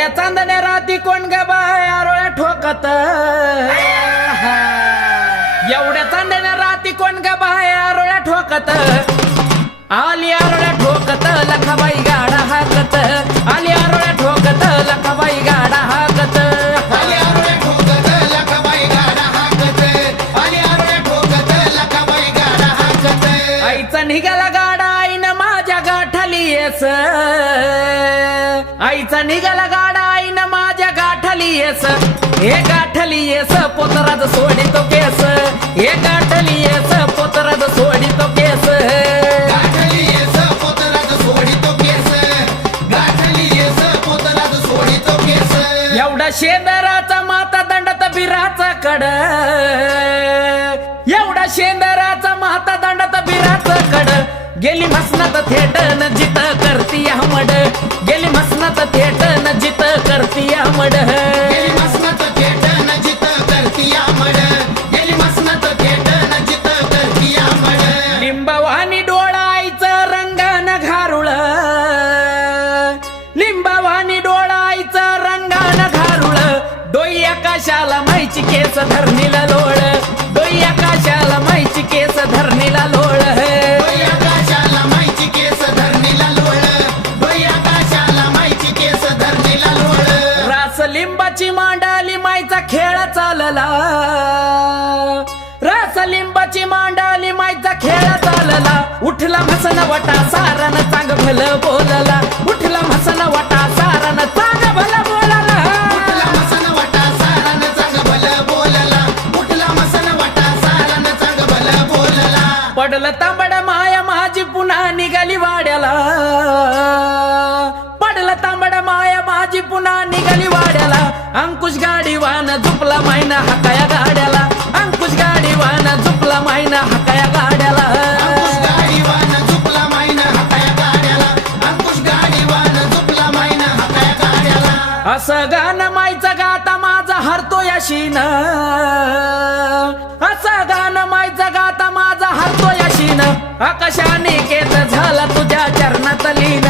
एवढ्या चांदण्या राती कोण ग बाय आरोळ्या ठोकत, एवढ्या चांदण्या राती कोण ग बाय आरोळ्या ठोकत, आली आरोळ्या ठोकत लखाबाई गाडा हाकत, आली आरोळ्या ठोकत लखाबाई गाडा हाकत, आली आरोळ्या ठोकत लखाबाई गाडा हाकत, आली आरोळ्या ठोकत लखाबाई गाडा हाकत. आईचा निघाला गाडा आईनं माझ्या गाठाली येस, आईचा निघाला गाडा आईनं माझ्या गाठाली येस, हे गाठली येस पोतराज सोडितो केस, हे गाठली येस पोतराज सोडितो केस, गाठली येस पोतराज सोडितो केस, गाठली येस पोतराज सोडितो केस. एवढा शेंदराचा माता दंडात बिराचा कड, एवढा शेंदराचा माता दंडात बिराचा कड, गेली मसनात थेट न जित करती हमड, गेली मसनात थेट न जित करती हमड, गेली मसनात थेट न जित करती आमड, गेली मसनात थेट न जित करती आमड. लिंबवानी डोळा आईचं रंगान घारुळ, लिंबवानी डोळा आईचं रंगान घारुळ, डोई आकाशाला माईची केस धरणीला लोळ, डोई आकाशाला माईची केस धरणीला लोळ, डोई आकाशाला माईची केस धरणीला लोळ, डोई आकाशाला माईची केस धरणीला लोळ. रास लिंबाची मांडाली माईचा खेळ चालला, रास लिंबाची मांडाली माईचा खेळ चालला, उठला म्हसन वटा सारन चांग भल बोलला, उठला म्हसन वटा सारन चांग भल बोलला, उठला मसन वटा सारन चांग भल बोलला, उठला मसन वटा सारन चांग भल बोलला. पडलं तांबड माया माझी पुन्हा निघाली वाड्याला, पडलं तांबड माया माझी पुन्हा निघाली वाड्याला, अंकुश गाडी वाहन झुपला मायना हाकाया गाड्याला, अंकुश गाडी वाहन झुपला मायना हाकाया गाड्याला, अंकुश गाडी वाहन झुपला माईन हाताया गाड्याला, अंकुश गाडी वाहन झुपला माईन हाताया गाड्याला. असं गाणं मायचं गाता माझा हरतो याशीन, असं गाणं मायचं गाता माझा हरतो याशीन, आकाशाने केत झाला तुझ्या चरणात लीन,